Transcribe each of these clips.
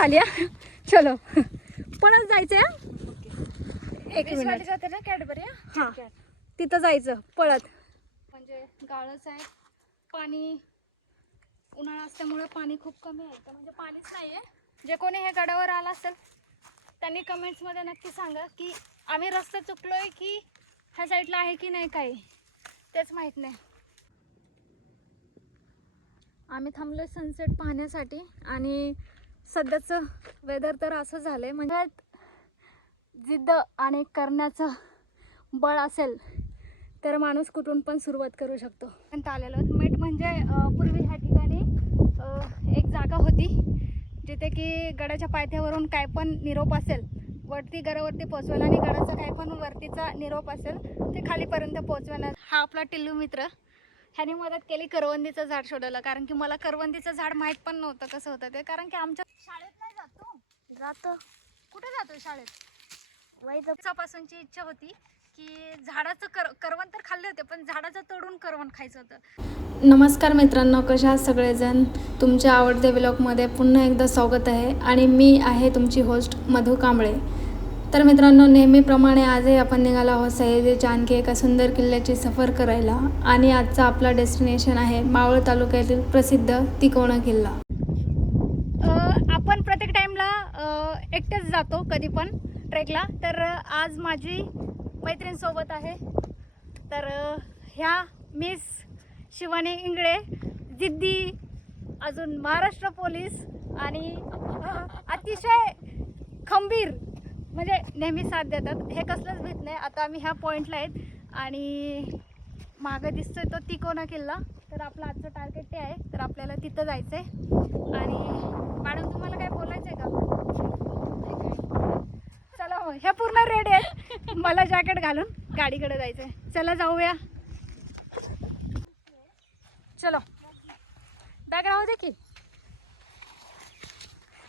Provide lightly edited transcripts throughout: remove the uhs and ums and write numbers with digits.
आली चलो पळत जायचं एक मिनिट जाते ना कॅडबरी. हां तिथं जायचं पळत. म्हणजे गाळच आहे, पाणी उन्हाळा असल्यामुळे पाणी खूप कमी आहे, म्हणजे पाणीच नाही आहे. जे कोणी हे गडावर आला असेल त्यांनी कमेंट्समध्ये नक्की सांगा की आम्ही रस्ता चुकलोय की ह्या साईडला आहे की नाही, काही तेच माहीत नाही. आम्ही थांबलोय सनसेट पाहण्यासाठी आणि सध्याचं वेदर तर असं झालंय, म्हणजे जिद्द आणि करण्याचं बळ असेल तर माणूस कुठून पण सुरुवात करू शकतो. पण आलेलो मेट म्हणजे पूर्वी ह्या ठिकाणी एक जागा होती जिथे की गडाच्या पायथ्यावरून काय पण निरोप असेल वरती गडावरती पोचवायला आणि गडाचा काय पण वरतीचा निरोप असेल ते खालीपर्यंत पोचवायला. हा आपला टिल्लू मित्र, ह्याने मदत केली करवंदीचं झाड शोधायला, कारण की मला करवंदीचं झाड माहीत पण नव्हतं कसं होतं ते. कारण की आमच्या शाळेत नाही जातो. जातो कुठे जातो शाळेत? पासूनची इच्छा होती की झाडाचं करवंद तर खाल्ले होते पण झाडाचं तोडून करवंद खायचं होतं. नमस्कार मित्रांनो, कशा आहात सगळेजण? तुमच्या आवडत्या व्लॉगमध्ये पुन्हा एकदा स्वागत आहे आणि मी आहे तुमची होस्ट मधू कांबळे. तर मित्रांनो, नेहमीप्रमाणे आजही आपण निघालो आहोत सह्याद्रीच्या आणखी एका सुंदर किल्ल्याची सफर करायला. आणि आजचा आपला डेस्टिनेशन आहे मावळ तालुक्यातील प्रसिद्ध तिकोणा किल्ला. आपण प्रत्येक टाईमला एकटेच जातो कधी पण ट्रेकला, तर आज माझी मैत्रीण सोबत आहे. तर ह्या मिस शिवानी इंगळे, जिद्दी, अजून महाराष्ट्र पोलीस आणि अतिशय खंबीर, म्हणजे नेहमी साथ देतात. हे कसलंच भीत नाही. आता आम्ही ह्या पॉईंटला आहेत आणि मागं दिसतोय तो तिकोना किल्ला. तर आपलं आजचं टार्गेट ते आहे, तर आपल्याला तिथं जायचं आहे. आणि मॅडम तुम्हाला काय बोलायचं आहे का? चला हो, ह्या पूर्ण रेडी आहेत, मला जॅकेट घालून गाडीकडे जायचं आहे. चला जाऊया. चलो बॅग राहू दे की,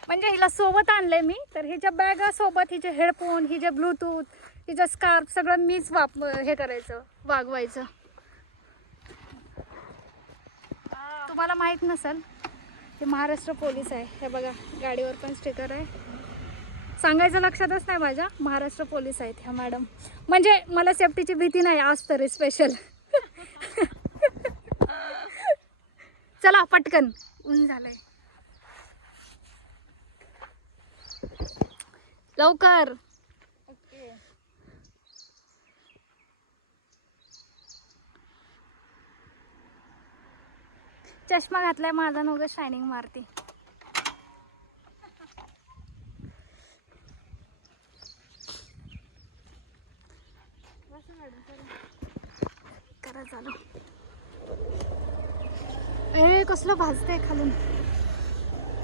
म्हणजे हिला सोबत आणलंय मी, तर हिच्या बॅगासोबत हिचे हेडफोन, हिचे ब्लूटूथ, हिचं स्कार्फ सगळं मीच हे करायचं, वागवायचं. तुम्हाला माहीत नसेल हे महाराष्ट्र पोलीस आहे. हे बघा गाडीवर पण स्टिकर आहे. सांगायचं लक्षातच नाही माझ्या, महाराष्ट्र पोलीस आहेत ह्या मॅडम. म्हणजे मला सेफ्टीची भीती नाही आज तरी स्पेशल. चला पटकन, ऊन झालंय, लवकर. चष्मा घातलाय माझा, नवं शायनिंग मारती. करा चालू. ए कसलं भाजतंय खालून.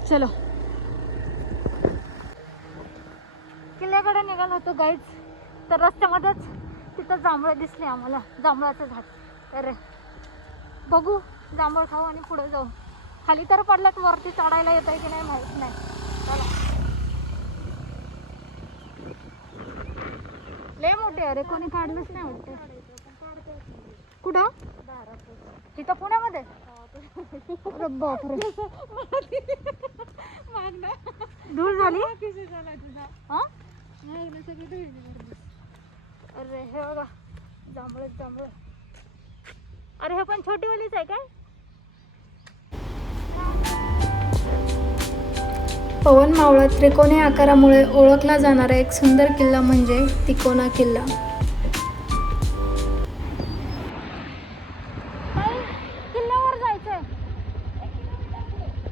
चलो किल्ल्याकडे निघालो होतो गाईज, तर रस्त्यामध्येच तिथं जांभळं दिसले आम्हाला, जांभळाचं झाड. तर बघू, जांभळ खाऊ आणि पुढे जाऊ. खाली तर पडल्यात, वरती चढायला येत आहे की नाही माहीत नाही. चला. लय मोठे अरे, कोणी काढलंच नाही वाटतं. कुठं? तिथं पुण्यामध्ये? बापरे, धूळ झाली. अरे हे बघा जांभळच जांभळ. अरे हे पण छोटी वालीच आहे काय? पवन मावळात त्रिकोणी आकारामुळे ओळखला जाणारा एक सुंदर किल्ला म्हणजे तिकोना किल्ला. किल्ल्यावर जायचंय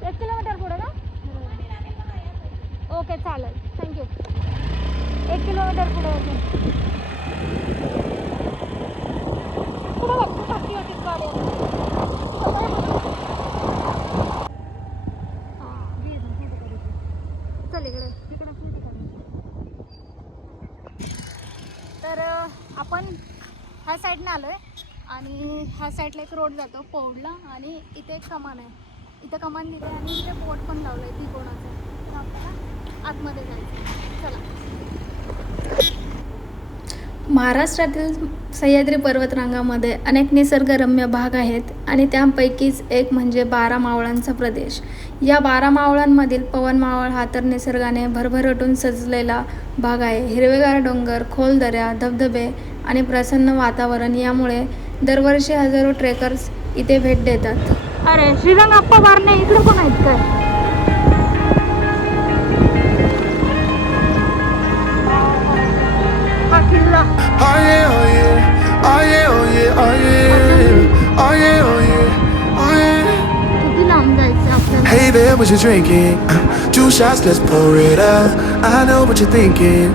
1 किलोमीटर पुढे ना? ओके चालेल, थँक्यू. 1 किलोमीटर पुढे अजून पुढे बघ, टाकी होती गाडी. चल इकडे तर आपण ह्या साईडने आलो आहे आणि ह्या साईडला एक रोड जातो पौडला आणि इथे एक कमान आहे. इथे कमान दिली आणि इथे बोट पण लावलं आहे तिकोणाचं. तर आपल्याला आतमध्ये जायचं. चला. महाराष्ट्रातील सह्याद्री पर्वतरांगामध्ये अनेक निसर्गरम्य भाग आहेत आणि त्यापैकीच एक म्हणजे 12 मावळांचा प्रदेश. या 12 मावळांमधील पवन मावळ हा तर निसर्गाने भरभराटून सजलेला भाग आहे. हिरवेगार डोंगर, खोल दऱ्या, धबधबे आणि प्रसन्न वातावरण यामुळे दरवर्षी हजारो ट्रेकर्स इथे भेट देतात. अरे श्रीरंगाप्पा बारणे इकडे पण आहेत काय? किल्ला Oh yeah, oh yeah, oh yeah, oh yeah, oh yeah, oh yeah, oh yeah, oh yeah. किती लांब जायचं आपल्याला? Hey there, what you drinking? 2 shots, let's pour it up. I know what you're thinking,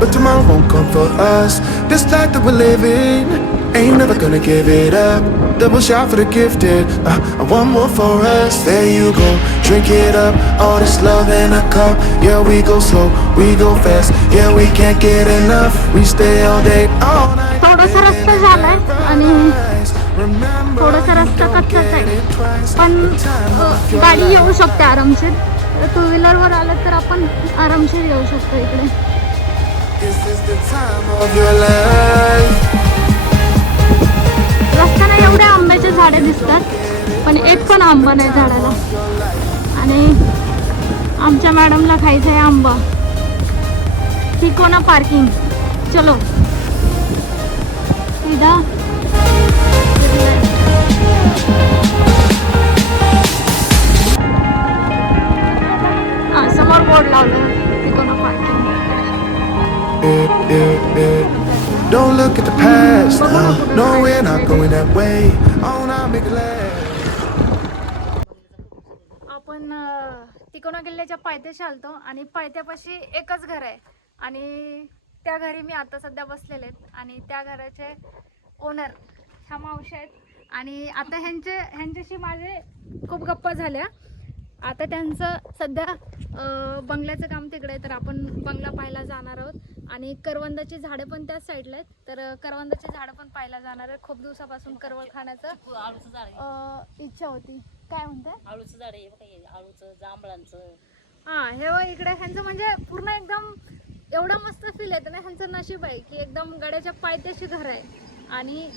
but tomorrow won't come for us. This life that we're living, ain't never gonna give it up. Double shot for the gifted, and one more for us. There you go, drink it up. All this love in a cup. Yeah, we go slow, we go fast. Yeah, we can't get enough. We stay all day, all night. थोडासा रस्ता झालाय आणि थोडासा रस्ता कच्चाच आहे, पण गाडी येऊ शकते आरामशीर. टू व्हीलरवर आलं तर आपण आरामशीर येऊ शकतो इकडे. This is the time of your life. रस्त्याने एवढ्या आंब्याचे झाडे दिसतात, पण एक पण आंबा नाही झाडाला. आणि आमच्या मॅडमला खायचं आहे आंबा. तिकोना पार्किंग, चलो सीधा. समोर बोर्ड लावलं Tikona parking. Don't look at the past. No, we're not going that way. Oh, now make it last. आपण तिकोना किल्ल्याच्या पायथ्याशी आलतो आणि पायथ्यापाशी एकच घर आहे आणि त्या घरी मी आता सध्या बसलेले आहेत. आणि त्या घराचे ओनर ह्या मावशी आहेत आणि आता ह्यांच्याशी माझे खूप गप्पा झाल्या. आता त्यांचं सध्या बंगल्याचं काम तिकडे आहे, तर आपण बंगला पाहायला जाणार आहोत. आणि करवंदाची झाडं पण त्याच साईडला आहेत, तर करवंदाची झाडं पण पाहायला जाणार आहे. खूप दिवसापासून करवंद खाण्याचं इच्छा होती. काय म्हणताय? आळूचं झाड आहे बघा, आळूचं, जांभळांचं. हां, हे बघ इकडे ह्यांचं म्हणजे पूर्ण एकदम एवढं मस्त फील येतं ना. ह्यांचं नशीब आहे की एकदम गड्याच्या पायथ्याशी घर आहे आणि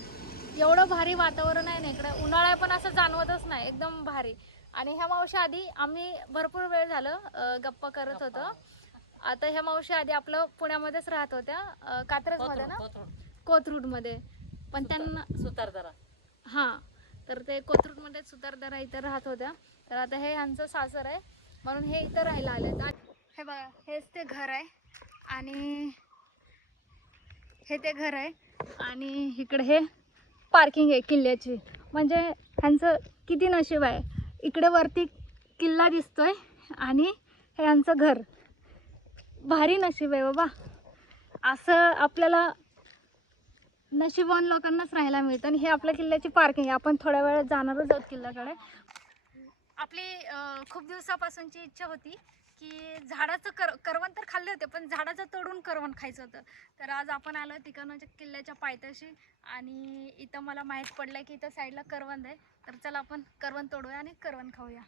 एवढं भारी वातावरण आहे ना इकडे. उन्हाळा पण असं जाणवतच नाही, एकदम भारी. आणि ह्या मावशी आधी आम्ही भरपूर वेळ झालं गप्पा करत होतो. आता ह्या मावशी आधी आपलं पुण्यामध्येच राहत होत्या, कात्रजमध्ये ना, कोथरूडमध्ये. पण त्यांना सुतारदारा. हां, तर ते कोथरूडमध्ये सुतारदारा इथं राहत होत्या. तर आता हे ह्यांचं सासर आहे म्हणून हे इथं राहायला आले. हे बघा, हेच ते घर आहे आणि हे ते घर आहे आणि इकडे हे पार्किंग आहे किल्ल्याची. म्हणजे ह्यांचं किती नशीब आहे. इकडे वरती किल्ला दिसतोय आणि हे ह्यांचं घर. भारी नशीब आहे बाबा. असं आपल्याला नशिबवान लोकांनाच राहायला मिळतं. आणि हे आपल्या किल्ल्याची पार्किंग आहे. आपण थोड्या वेळात जाणारच आहोत किल्ल्याकडे. आपली खूप दिवसापासूनची इच्छा होती की झाडाचं करवंद तर खाल्ले होते, पण झाडाचं तोडून करवंद खायचं होतं. तर आज आपण आलो तिकडच्या किल्ल्याच्या पायथ्याशी आणि इथं मला माहीत पडलं की इथं साईडला करवंद आहे. तर चला आपण करवंद तोडूया आणि करवंद खाऊया.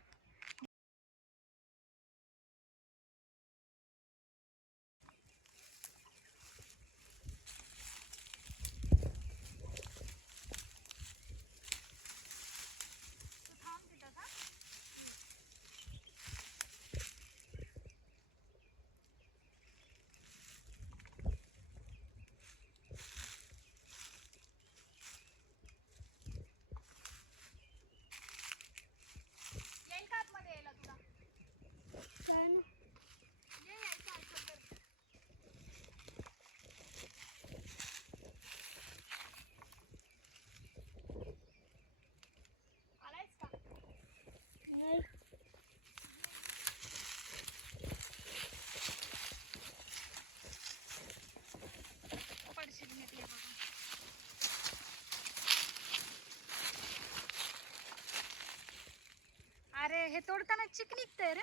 अरे हे तोडताना चिक निघतंय रे.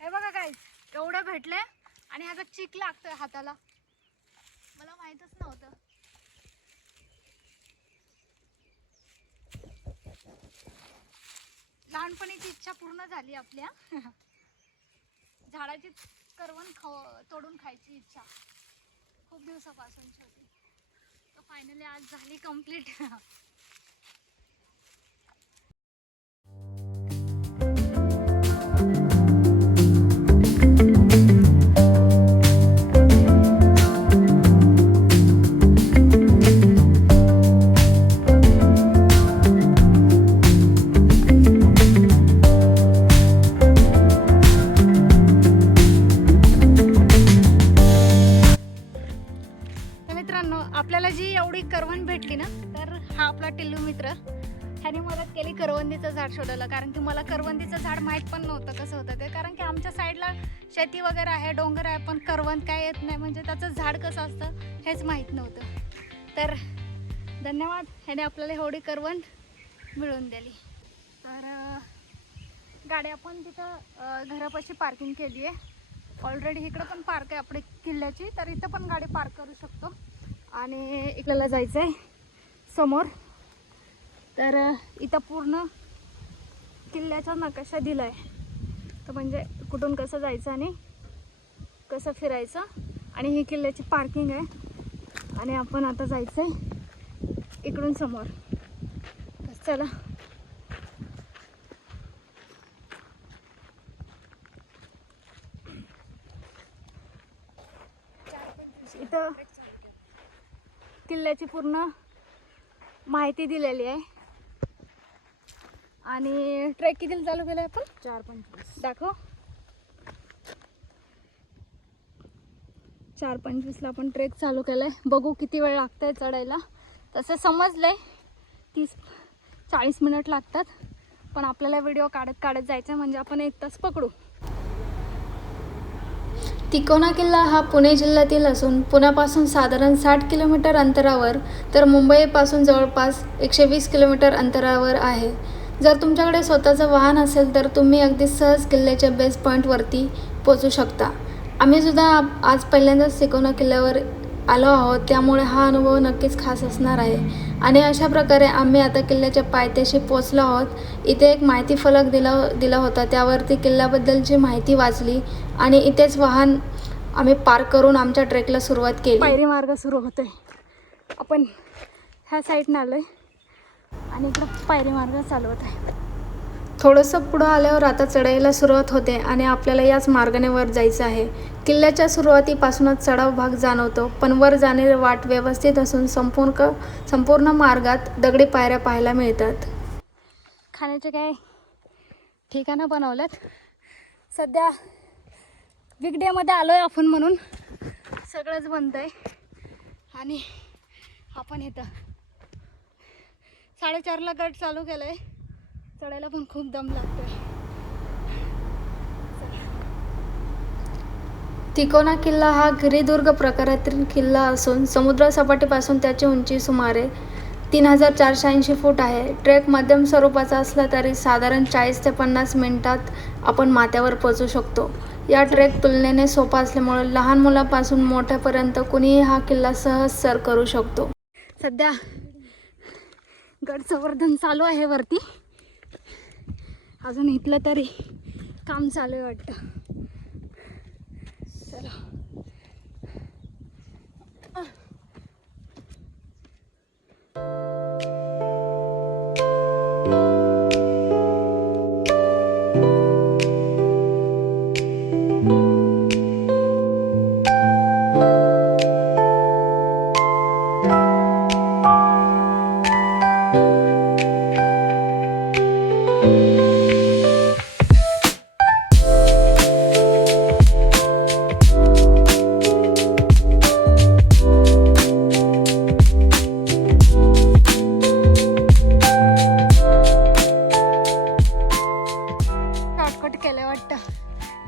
हे बघा काय एवढे भेटले आणि ह्याचा चिक लागतोय हाताला. मला माहीतच नव्हतं. लहानपणीची इच्छा पूर्ण झाली आपल्या. झाडाची करवंद तोडून खायची इच्छा. खूप दिवसापासूनची होती. तर फायनली आज झाली कंप्लीट. तर मित्रांनो, आपल्याला जी एवढी करवंद भेटली ना, तर हा आपला टिल्लू मित्र, ह्याने मदत केली करवंदीचं झाड शोधायला. कारण की मला करवंदीचं झाड माहीत पण नव्हतं कसं होतं ते. कारण की आमच्या साईडला शेती वगैरे आहे, डोंगर आहे, पण करवंद काय येत नाही, म्हणजे त्याचं झाड कसं असतं हेच माहीत नव्हतं. तर धन्यवाद, ह्याने आपल्याला एवढी करवंद मिळवून दिली. तर गाडी आपण तिथं घरापाशी पार्किंग केली आहे. ऑलरेडी इकडं पण पार्क आहे आपली किल्ल्याची, तर इथं पण गाडी पार्क करू शकतो. आणि इकडला जायचं आहे समोर. तर इथं पूर्ण किल्ल्याचा नकाशा दिला आहे, तर म्हणजे कुठून कसं जायचं आणि कसं फिरायचं. आणि ही किल्ल्याची पार्किंग आहे आणि आपण आता जायचं आहे इकडून समोर. तर चला. इथं किल्ल्याची पूर्ण माहिती दिलेली आहे. आणि ट्रेक कितीला चालू केलं आपण? 4:25. दाखव. 4:25ला आपण ट्रेक चालू केलाय. बघू किती वेळ लागतंय चढायला. तसं समजलंय 30-40 मिनिट लागतात, पण आपल्याला व्हिडिओ काढत काढत जायचं म्हणजे आपण 1 तास पकडू. तिकोना किल्ला हा पुणे जिल्ह्यातील असून पुण्यापासून साधारण 60 किलोमीटर अंतरावर तर मुंबईपासून जवळपास 120 किलोमीटर अंतरावर आहे. जर तुमच्याकडे स्वतःचं वाहन असेल तर तुम्ही अगदी सहज किल्ल्याच्या बेस पॉईंटवरती पोचू शकता. आम्ही सुद्धा आज पहिल्यांदाच तिकोना किल्ल्यावर आलो आहोत, त्यामुळे हा अनुभव नक्कीच खास असणार आहे. आणि अशा प्रकारे आम्ही आता किल्ल्याच्या पायथ्याशी पोचलो आहोत. इथे एक माहिती फलक दिला होता, त्यावरती किल्ल्याबद्दलची माहिती वाचली आणि इथेच वाहन आम्ही पार्क करून आमच्या ट्रेकला सुरुवात केली. पायरी मार्ग सुरू होतोय. आपण ह्या साईडनं आलोय आणि इकडं पायरी मार्ग चालवत आहे. थोडंसं पुढं आल्यावर आता चढायला सुरुवात होते आणि आपल्याला याच मार्गाने वर जायचं आहे. किल्ल्याच्या सुरुवातीपासूनच चढाव भाग जाणवतो, पण वर जाणारी वाट व्यवस्थित असून संपूर्ण मार्गात दगडी पायऱ्या पाहायला मिळतात. खाण्याचे काय ठिकाणं बनवल्यात. सध्या वीकडेमध्ये आलोय आपण म्हणून सगळंच बंद आहे. आणि आपण इथं 4:30ला गट चालू केलं आहे. चढायला पण खूप दम लागतोय. तिकोना किल्ला हा गिरिदुर्ग प्रकारातील किल्ला असून समुद्रसपाटीपासून त्याची उंची सुमारे 3480 फूट आहे. ट्रेक मध्यम स्वरूपाचा असला तरी साधारण 40 ते 50 मिनिटात आपण माथ्यावर पोहोचू शकतो. या ट्रेक तुलनेने सोपा असल्यामुळे लहान मुलापासून मोठ्यापर्यंत कुणीही हा किल्ला सहज सर करू शकतो. सध्या गड संवर्धन चालू आहे वरती. अजून इथलं तरी काम चालू आहे वाटतं. चला.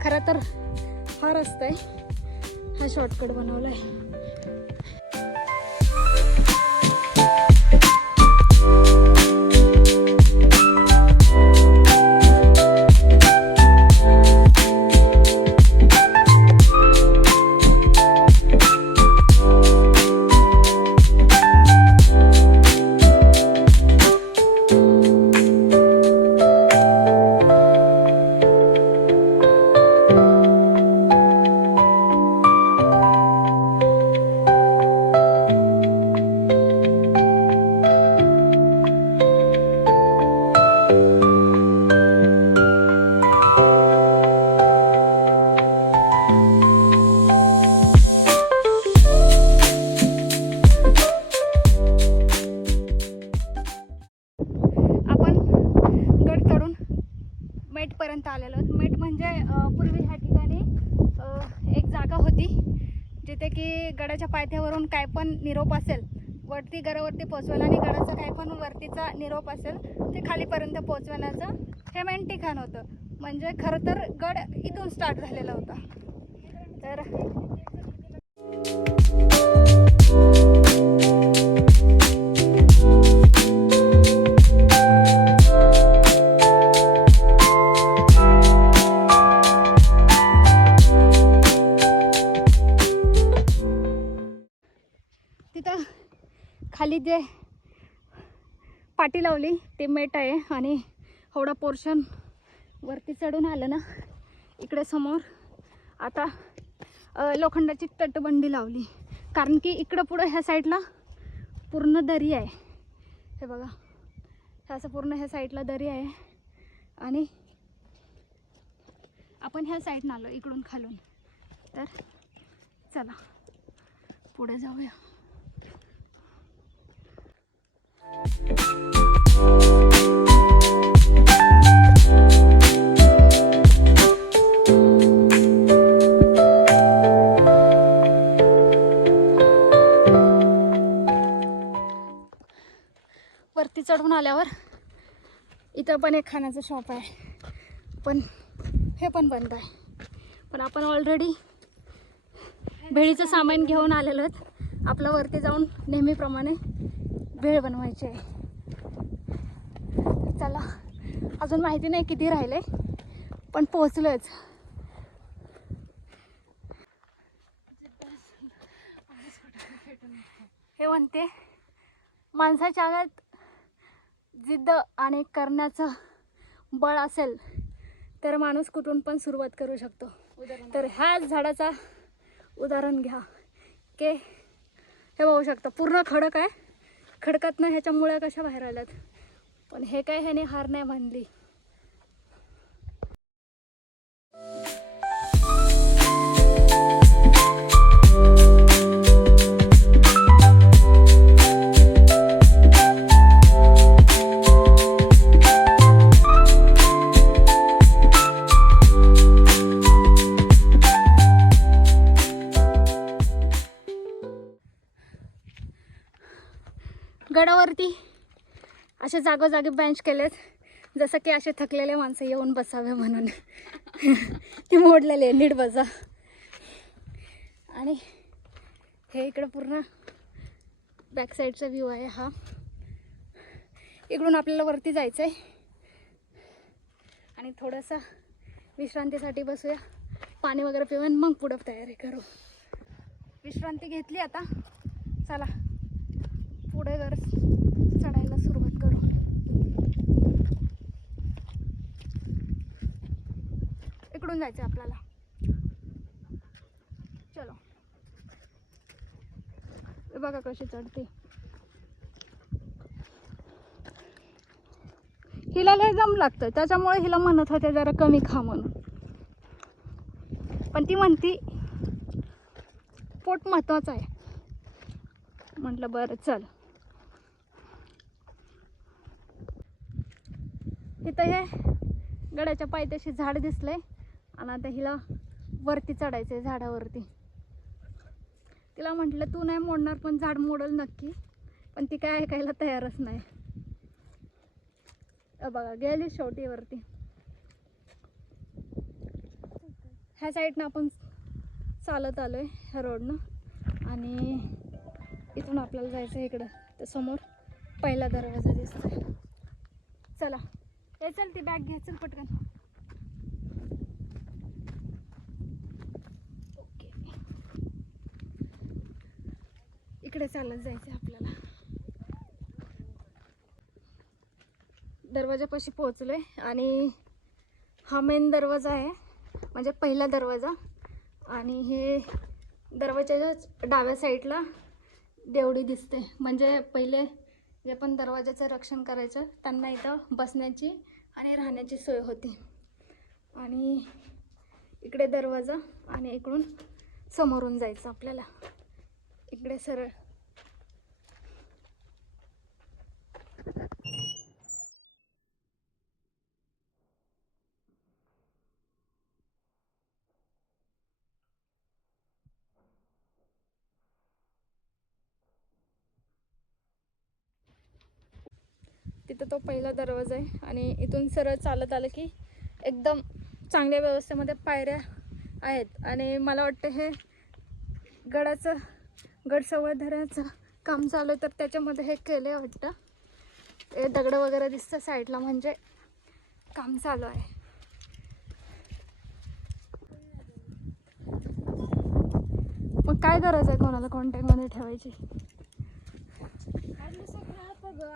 खरं तर हा रस्ता आहे, हा शॉर्टकट बनवला आहे. म्हणजे पूर्वी ह्या ठिकाणी एक जागा होती जिथे की गडाच्या पायथ्यावरून काय पण निरोप असेल वरती गडावरती पोचवायला आणि गडाचा काय पण वरतीचा निरोप असेल ते खालीपर्यंत पोचवण्याचं हे मेन ठिकाण होतं. म्हणजे खरं तर गड इथून स्टार्ट झालेला होता. तर तिथं खाली जे पाटी लावली ते मेट आहे आणि एवढा पोर्शन वरती चढून आलं ना. इकडे समोर आता लोखंडाची तटबंदी लावली कारण की इकडं पुढं ह्या साईडला पूर्ण दरी आहे. हे बघा हे असं पूर्ण ह्या साईडला दरी आहे आणि आपण ह्या साईडनं आलो इकडून खालून. तर चला पुढे जाऊया. वरती चढून आल्यावर इथं पण एक खाण्याचं शॉप आहे पण हे पण बंद आहे. पण आपण ऑलरेडी भेळीचं सामान घेऊन आलेलो आहोत. आपलं वरती जाऊन नेहमीप्रमाणे भेळ बनवायची आहे. चला अजून माहिती नाही किती राहिले पण पोहोचलोच. हे म्हणते माणसाच्या अंगात जिद्द आणि करण्याचं बळ असेल तर माणूस कुठून पण सुरुवात करू शकतो. तर ह्याच झाडाचा उदाहरण घ्या की हे बघू शकता पूर्ण खडक आहे. खडकातनं ह्याच्या मुळ्या कशा बाहेर आल्यात पण हे काय ह्याने हार नाही मानली. गडावरती असे जागोजागी बेंच केलेत जसं की असे थकलेले माणसं येऊन बसावे म्हणून. ती मोडलेले नीट बसा. आणि हे इकडं पूर्ण बॅक साईडचा व्ह्यू आहे हा. इकडून आपल्याला वरती जायचं आहे आणि थोडंसं विश्रांतीसाठी बसूया. पाणी वगैरे पिऊन मग पुढं तयारी करू. विश्रांती घेतली आता. चला पुढे वर चढायला सुरुवात करू. इकडून जायचं आपल्याला. चलो. बघा कशी चढते. हिला लय दम लागतं त्याच्यामुळे हिला म्हणत होते जरा कमी खा म्हणून. पण ती म्हणती पोट महत्वाचं आहे. म्हटलं बरं चल. इथं हे गडाच्या पायथ्याशी झाड दिसलंय आणि आता हिला वरती चढायचंय झाडावरती. तिला म्हटलं तू नाही मोडणार पण झाड मोडल नक्की. पण ती काय ऐकायला तयारच नाही. बघा गेली शेवटी वरती. ह्या साईडनं आपण चालत आलोय ह्या रोडनं आणि इथून आपल्याला जायचं इकडं. तर समोर पहिला दरवाजा दिसतोय. चला हे चल ती बॅग घ्या चल पटकन. ओके इकडे चालत जायचं आपल्याला. दरवाजापाशी पोहोचलोय आणि हा मेन दरवाजा आहे म्हणजे पहिला दरवाजा. आणि हे दरवाजाच्या डाव्या साईडला देवडी दिसते. म्हणजे पहिले जे पण दरवाजाचं रक्षण करायचं त्यांना इथं बसण्याची आणि राहण्याची सोय होती. आणि इकडे दरवाजा आणि इकडून समोरून जायचं आपल्याला. इकडे सरळ तिथं तो पहिला दरवाजा आहे आणि इथून सरळ चालत आलं की एकदम चांगल्या व्यवस्थेमध्ये पायऱ्या आहेत. आणि मला वाटतं हे गड संवर्धनाचं काम चालू आहे, तर त्याच्यामध्ये हे केले वाटतं. हे दगड वगैरे दिसतं साईडला, म्हणजे काम चालू आहे. मग काय गरज आहे कोणाला कॉन्टॅक्टमध्ये ठेवायची?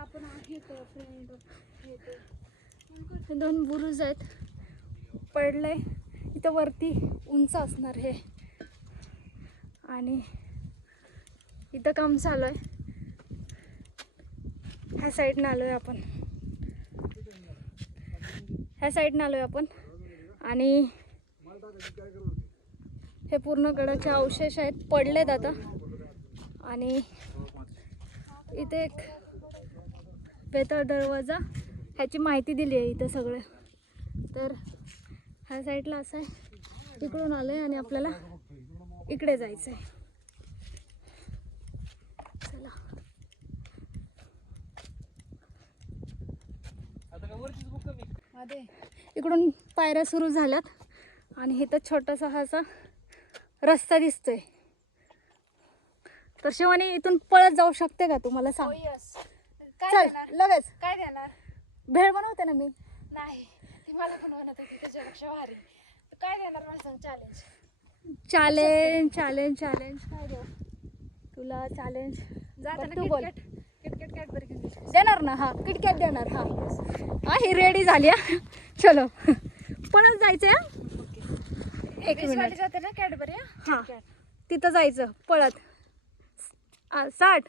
आपण हे 2 बुरुज आहेत. पडलंय इथं वरती, उंच असणार हे. आणि इथं काम चालू आहे. ह्या साईडनं आलोय आपण. आणि हे पूर्ण गडाचे अवशेष आहेत, पडलेत आता. आणि इथे एक बेताळ दरवाजा, ह्याची माहिती दिली आहे इथं सगळं. तर ह्या साईडला असं आहे. तिकडून आलो आहे आणि आपल्याला इकडे जायचं आहे. चला. इकडून पायऱ्या सुरू झाल्यात आणि इथं छोटासा असा रस्ता दिसतोय. तर शिवानी इथून पळत जाऊ शकते का, तुम्हाला सांग? चल लगेच. काय देणार? भेळ बनवते ना मी. नाही, ती मला पण म्हणत होती त्याच्यापेक्षा भारी. काय देणार मला सांग? चॅलेंज काय देऊ तुला? चॅलेंज तू बोल. किटकॅट कॅडबरी घेऊन देणार ना? हा, किटकॅट देणार. हा ही रेडी झाली. हा चलो, पळत जायचं. एक मिनिट जाते ना कॅडबरी. हा, तिथं जायचं पळत. 60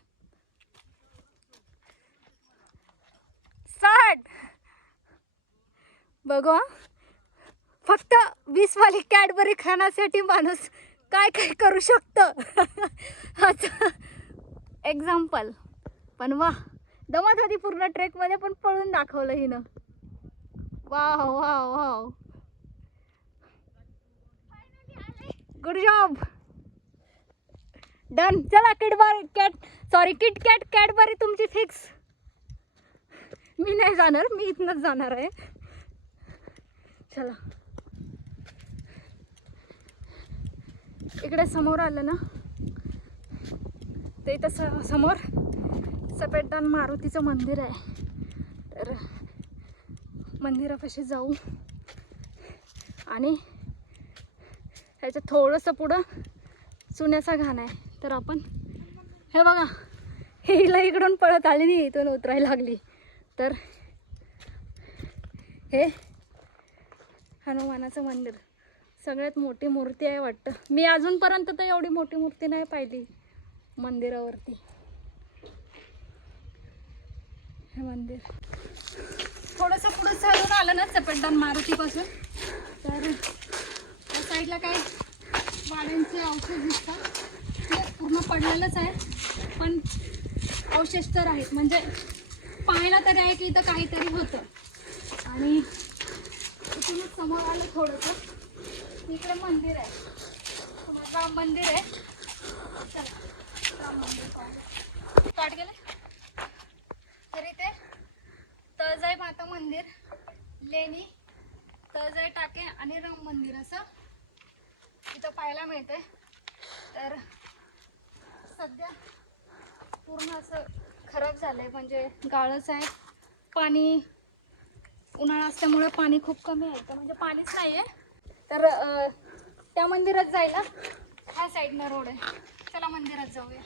बघू. फक्त 20 वाली कॅडबरी खाण्यासाठी माणूस काय काय करू शकतं. एक्झाम्पल. पण वा, दमत होती पूर्ण ट्रेकमध्ये, पण पळून दाखवलं हिनं. वाव. Good job. डन. चला, किटकॅट कॅडबरी तुमची फिक्स. मी नाही जाणार, मी इथनच जाणार आहे. चला, इकडे समोर आलं ना, ते इथं समोर सफेददान मारुतीचं मंदिर आहे. तर मंदिरापाशी जाऊ आणि ह्याच्या थोडंसं पुढं चुन्याचा घाण आहे. तर आपण हे बघा, हिला इकडून पळत आली नाही, इथून उतरायला लागली. तर हे हनुमानाचं मंदिर सगळ्यात मोठी मूर्ती आहे वाटतं. मी अजूनपर्यंत तर एवढी मोठी मूर्ती नाही पाहिली मंदिरावरती. हे मंदिर थोडंसं पुढं चालून आलं ना सफेददान मारुतीपासून, तर त्या साईडला काही वाड्यांचे अवशेष दिसतात. ते पूर्ण पडलेलंच आहे, पण अवशेष तर आहेत. म्हणजे पाहायला तरी आहे की इथं काहीतरी होतं. आणि इथूनच समोर आलं थोडंसं, इकडे मंदिर आहे, राम मंदिर आहे. चला, राम मंदिर पाहू. काट गेले. तर इथे तळजाई माता मंदिर, लेणी, तळजाई टाके आणि राम मंदिर असं इथं पाहायला मिळते. तर सध्या पूर्ण असं खराब झालंय, म्हणजे गाळच आहे. पाणी, उन्हाळा असल्यामुळे पाणी खूप कमी आहे, म्हणजे पाणीच नाही आहे. तर त्या मंदिरात जायला ह्या साईडनं रोड आहे. चला मंदिरात जाऊया.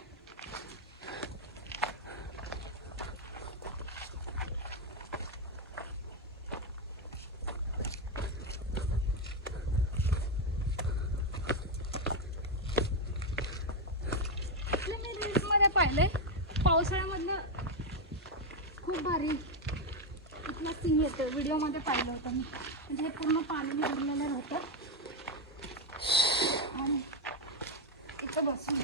मी रील्समध्ये पाहिलंय, पावसाळ्यामधनं खूप भारी इथला सीन येतं. व्हिडिओमध्ये पाहिलं होतं मी. म्हणजे हे पूर्ण पाण्याने भरलेलं होतं आणि इथं बसून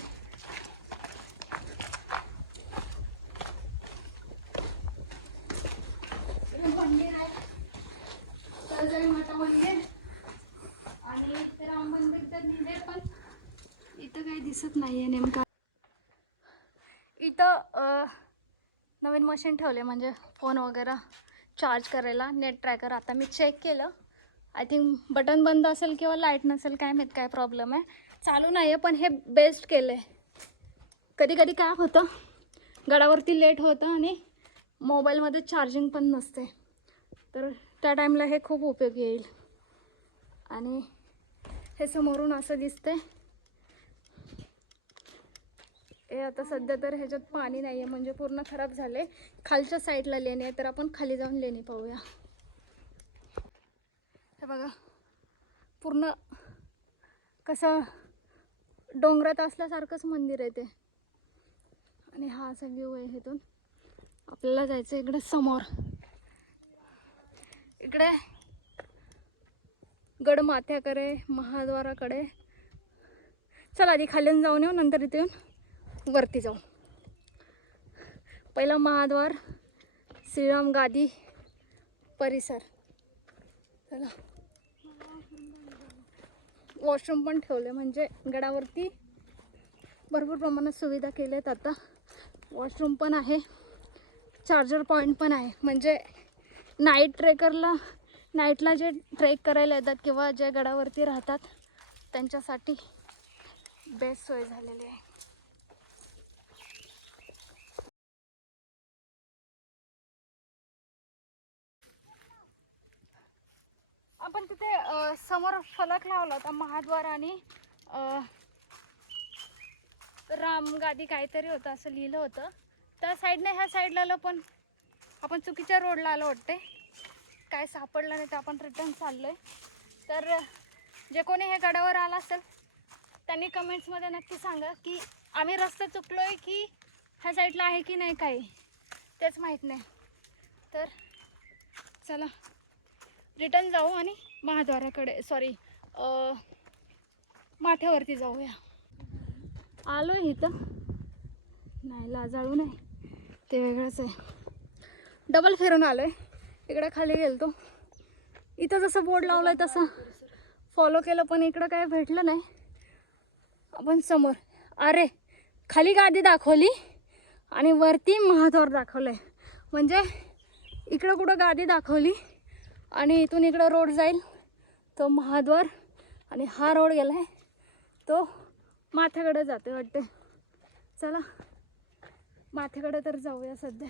मंदिर आहे, तळजाई माता मंदिर. आणि इथे राम मंदिर तर लिहिले, पण इथं काही दिसत नाहीये नेमका. इथं नवीन मशीन ठेवले म्हणजे फोन वगैरे चार्ज करायला. नेट ट्रॅकर आता मी चेक केलं, आय थिंक बटन बंद असेल किंवा लाईट नसेल, काय माहीत काय प्रॉब्लेम आहे. चालू नाही आहे पण हे बेस्ट केलं आहे. कधी कधी काय होतं, गडावरती लेट होतं आणि मोबाईलमध्ये चार्जिंग पण नसते, तर त्या टाईमला हे खूप उपयोगी येईल. आणि हे समोरून असं दिसतंय. हे आता सध्या तर ह्याच्यात पाणी नाही आहे, म्हणजे पूर्ण खराब झाले. खालच्या साईडला लेणी आहे, तर आपण खाली जाऊन लेणी पाहूया. हे बघा, पूर्ण कसं डोंगरात असल्यासारखंच मंदिर आहे ते. आणि हा असा व्ह्यू आहे इथून. आपल्याला जायचं इकडे समोर. इकडे गडमाथ्याकडे, महाद्वाराकडे. चला आधी खाली जाऊन येऊ, नंतर इथे येऊन वरती जाऊ. पहिला महाद्वार, श्रीराम गादी परिसर. चला, वॉशरूम पण ठेवले, म्हणजे गडावरती भरपूर प्रमाणात सुविधा केल्यात आता. वॉशरूम पण आहे, चार्जर पॉईंट पण आहे, म्हणजे नाईटला जे ट्रेक करायला येतात किंवा जे गडावरती राहतात त्यांच्यासाठी बेस्ट सोय झालेली आहे. आपण तिथे समोर फलक लावला होता, महाद्वार आणि रामगादी काहीतरी होतं असं लिहिलं होतं. त्या साईडने ह्या साईडला आलो, पण आपण चुकीच्या रोडला आलो वाटते. काय सापडलं नाही तर आपण रिटर्न चाललो आहे. तर जे कोणी हे गडावर आला असेल त्यांनी कमेंट्समध्ये नक्की सांगा की आम्ही रस्ता चुकलो आहे की ह्या साईडला आहे की नाही, काही तेच माहीत नाही. तर चला रिटर्न जाऊ आणि महाद्वाराकडे माथ्यावरती जाऊया. आलो आहे इथं, नाही लाजाळू नाही, ते वेगळंच आहे. डबल फिरून आलो आहे. इकडं खाली गेलतो, इथं जसं बोर्ड लावलं आहे तसं फॉलो केलं, पण इकडं काय भेटलं नाही. आपण समोर, अरे खाली गादी दाखवली आणि वरती महाद्वार दाखवलं आहे. म्हणजे इकडं कुठं गादी दाखवली आणि इथून इकडं रोड जाईल तो महाद्वार, आणि हा रोड गेला आहे तो माथ्याकडे जाते वाटते. चला माथ्याकडे तर जाऊया सध्या.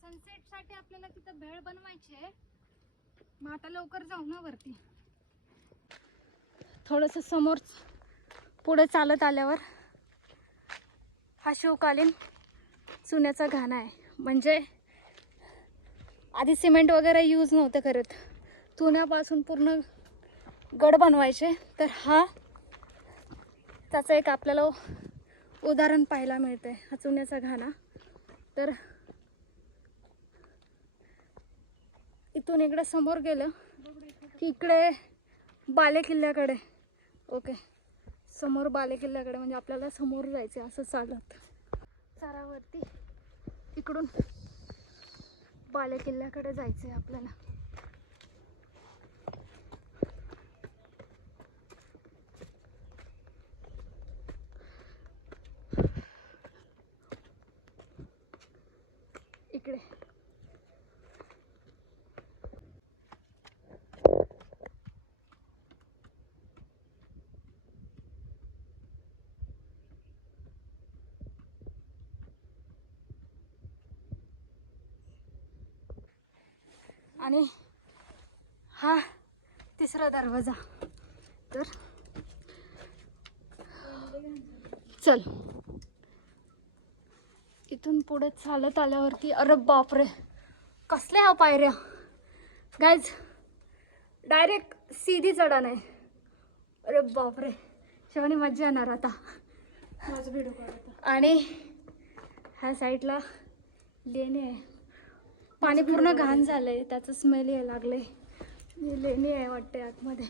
सनसेटसाठी आपल्याला तिथं भेळ बनवायची आहे, मग आता लवकर जाऊ ना वरती. थोडंसं समोर पुढे चालत आल्यावर हा शिवकालीन चुन्याचा घाणा आहे. म्हणजे आधी सिमेंट वगैरे यूज नव्हतं करत, चुन्यापासून पूर्ण गड बनवायचे. तर हा त्याचं एक आपल्याला उदाहरण पाहायला मिळतं आहे, हा चुन्याचा घाणा. तर इथून इकडे समोर गेलं की इकडे बालेकिल्ल्याकडे, ओके समोर बालेकिल्ल्याकडे, म्हणजे आपल्याला समोर जायचं असं चालत चारावरती. इकडून बालेकिल्ल्याकडे जायचं आहे आपल्याला. इकडे आणि हा तिसरा दरवाजा. तर चल इथून पुढे चालत आल्यावरती, अरे बापरे कसल्या ह्या पायऱ्या गाईज, डायरेक्ट सीधी चढण आहे. अरे बापरे, शिवानी मज्जा येणार आता. आणि ह्या साईडला लेणी आहे, पाणी पूर्ण घाण झालंय, त्याचं स्मेल यायला लागले. लेणी आहे वाटते आतमध्ये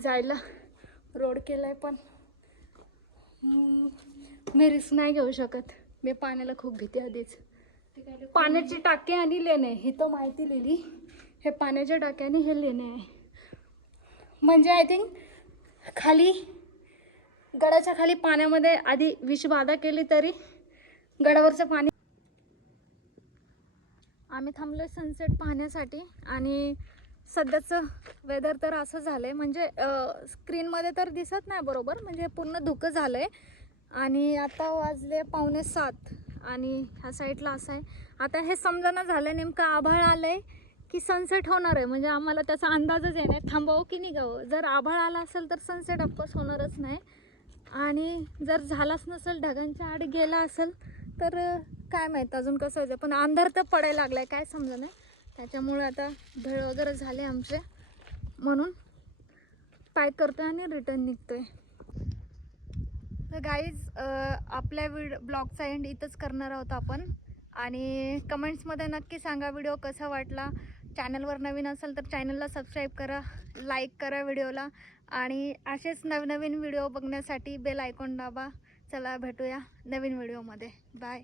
जायला, रोड केलाय पण मी रिस्क नाही घेऊ शकत. मी पाण्याला खूप भीती आधीच. पाण्याची टाकी आणि लेणे ही तर माहिती लिहिली हे पाण्याच्या टाक्याने हे लेणे आहे. म्हणजे आय थिंक खाली गडाच्या खाली पाण्यामध्ये आधी विषबाधा केली तरी गडावरचं पाणी. आम्ही थांबलो सनसेट पाहण्यासाठी आणि सध्याचं वेदर तर असं झालं आहे म्हणजे स्क्रीनमध्ये तर दिसत नाही बरोबर, म्हणजे पूर्ण धुकं झालं आहे. आणि आता वाजले 6:45 आणि ह्या साईडला असं आहे. आता हे समजणं झालं नेमकं आभाळ आलं आहे की सनसेट होणार आहे. म्हणजे आम्हाला त्याचा अंदाजच येणार थांबावं की निघावं. जर आभाळ आला असेल तर सनसेट ऑफकोर्स होणारच नाही, आणि जर झालाच नसेल ढगांच्या आड गेला असेल तर काय माहीत अजून कसं होतं. पण अंधार तर पडायला लागला आहे काय समजा नाही. त्याच्यामुळे आता भेळ वगैरे झाले आमचे, म्हणून पॅक करतो आणि रिटर्न निघतो आहे. तर गाईज आपल्या ब्लॉगचा एंड इथंच करणार आहोत आपण. आणि कमेंट्समध्ये नक्की सांगा व्हिडिओ कसा वाटला. चॅनलवर नवीन असेल तर चॅनलला सबस्क्राईब करा, लाईक करा व्हिडिओला, आणि असेच नवनवीन व्हिडिओ बघण्यासाठी बेल आयकॉन दाबा. चला भेटूया नवीन व्हिडिओमध्ये. बाय.